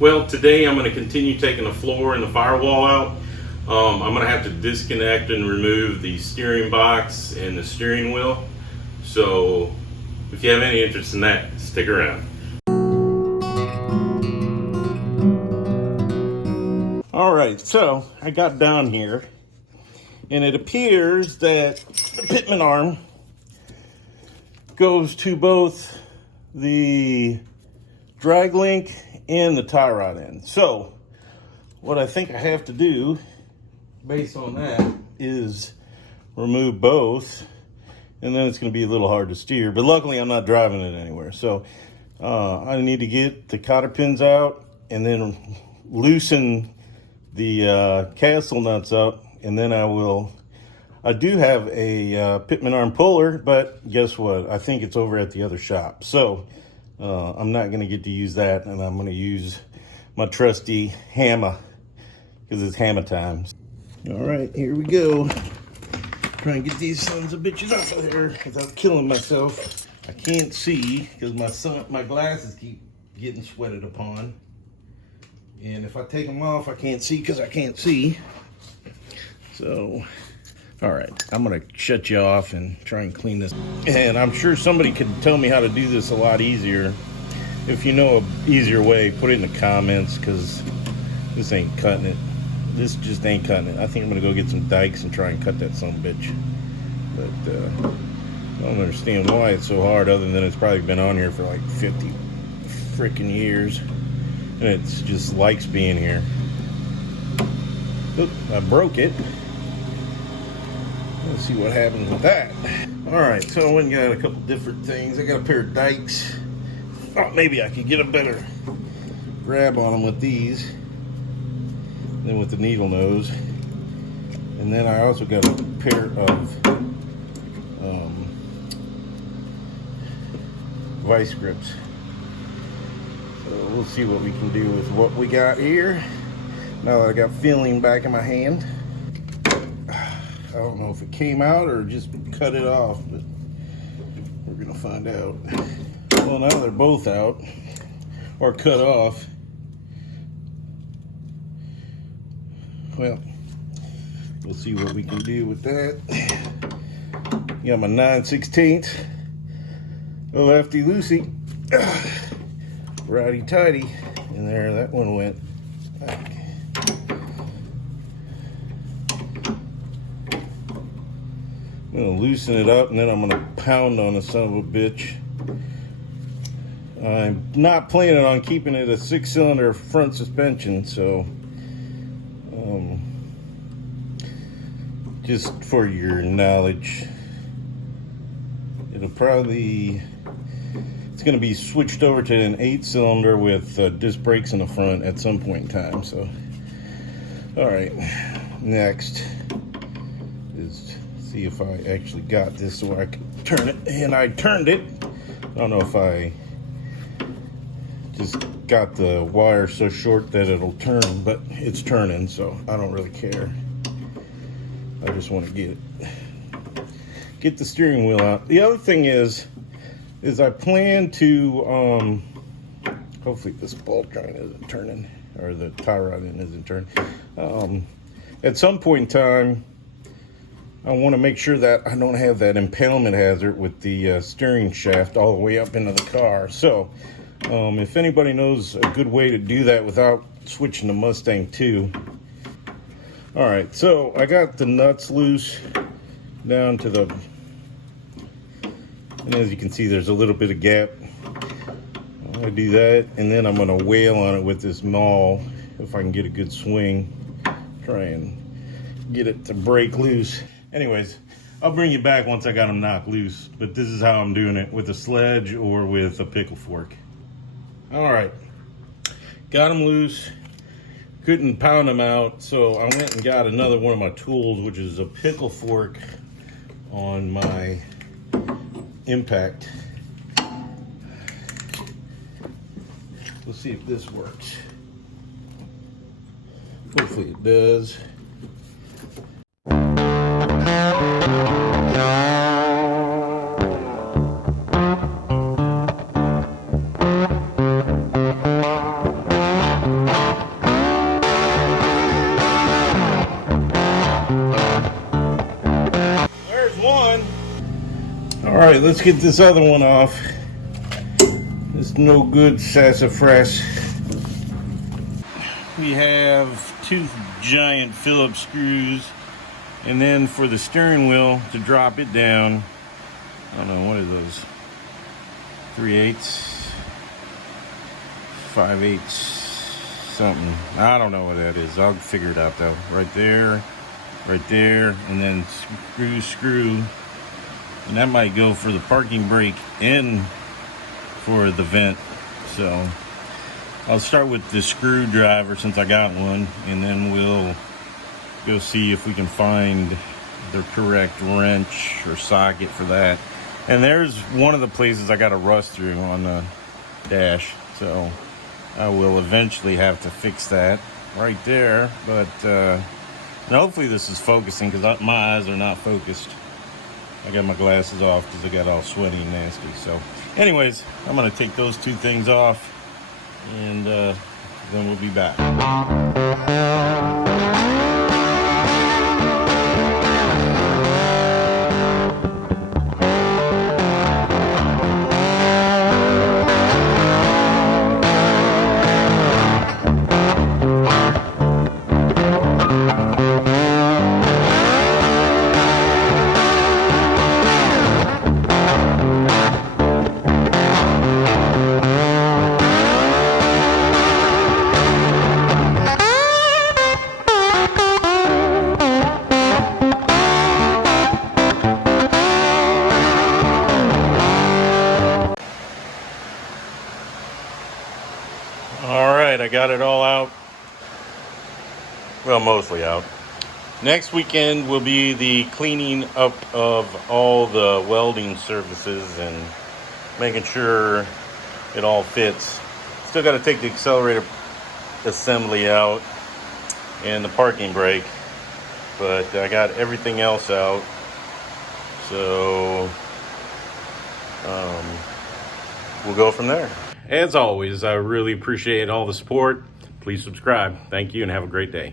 Well, today I'm going to continue taking the floor and the firewall out. I'm going to have to disconnect and remove the steering box and the steering wheel. So if you have any interest in that, stick around. Alright, so I got down here and it appears that the pitman arm goes to both the drag link and the tie rod end. So what I think I have to do based on that is remove both, and then it's going to be a little hard to steer, but luckily I'm not driving it anywhere. So I need to get the cotter pins out and then loosen the castle nuts up, and then I do have a pitman arm puller, but guess what? I think it's over at the other shop. So I'm not going to get to use that, and I'm going to use my trusty hammer because it's hammer time. All right, here we go. Try and get these sons of bitches off of there without killing myself. I can't see because my glasses keep getting sweated upon. And if I take them off, I can't see because I can't see. So, all right, I'm gonna shut you off and try and clean this. And I'm sure somebody could tell me how to do this a lot easier. If you know an easier way, put it in the comments, because this ain't cutting it. This just ain't cutting it. I think I'm gonna go get some dikes and try and cut that son of a bitch. But I don't understand why it's so hard, other than it's probably been on here for like 50 freaking years. And it just likes being here. Oop, I broke it. Let's see what happens with that. Alright, so I went and got a couple different things. I got a pair of dikes. Thought maybe I could get a better grab on them with these than with the needle nose. And then I also got a pair of vice grips. So we'll see what we can do with what we got here. Now that I got feeling back in my hand. I don't know if it came out or just cut it off, but we're gonna find out. Well, now they're both out or cut off. Well, we'll see what we can do with that. Got my 9/16 lefty loosey, righty tighty, and there that one went. I'm gonna loosen it up and then I'm gonna pound on the son of a bitch. I'm not planning on keeping it a 6-cylinder front suspension, so just for your knowledge, it's gonna be switched over to an 8-cylinder with disc brakes in the front at some point in time. So, all right, next is see if I actually got this so I can turn it, and I turned it. I don't know if I just got the wire so short that it'll turn, but it's turning, so I don't really care. I just want to get the steering wheel out. The other thing is I plan to hopefully this ball joint isn't turning, or the tie rod end isn't turning. At some point in time, I want to make sure that I don't have that impalement hazard with the steering shaft all the way up into the car. So if anybody knows a good way to do that without switching to Mustang 2. All right, so I got the nuts loose down to the, and as you can see, there's a little bit of gap. I'm gonna do that, and then I'm gonna wail on it with this maul if I can get a good swing. Try and get it to break loose. Anyways, I'll bring you back once I got them knocked loose, but this is how I'm doing it, with a sledge or with a pickle fork. All right, got them loose. Couldn't pound them out, so I went and got another one of my tools, which is a pickle fork on my impact. Let's see if this works. Hopefully it does. right, let's get this other one off. This no good sassafras. We have two giant Phillips screws, and then for the steering wheel to drop it down, I don't know, what are those? 3/8, 5/8, something. I don't know what that is. I'll figure it out though. Right there, and then screw. And that might go for the parking brake and for the vent. So I'll start with the screwdriver since I got one, and then we'll go see if we can find the correct wrench or socket for that. And there's one of the places I got a rust through on the dash, so I will eventually have to fix that right there. But hopefully this is focusing, because my eyes are not focused. I got my glasses off because they got all sweaty and nasty. So anyways, I'm going to take those two things off, and then we'll be back. I got it all out. Well, mostly out. Next weekend will be the cleaning up of all the welding surfaces and making sure it all fits. Still got to take the accelerator assembly out and the parking brake, but I got everything else out. So we'll go from there. As always, I really appreciate all the support. Please subscribe. Thank you and have a great day.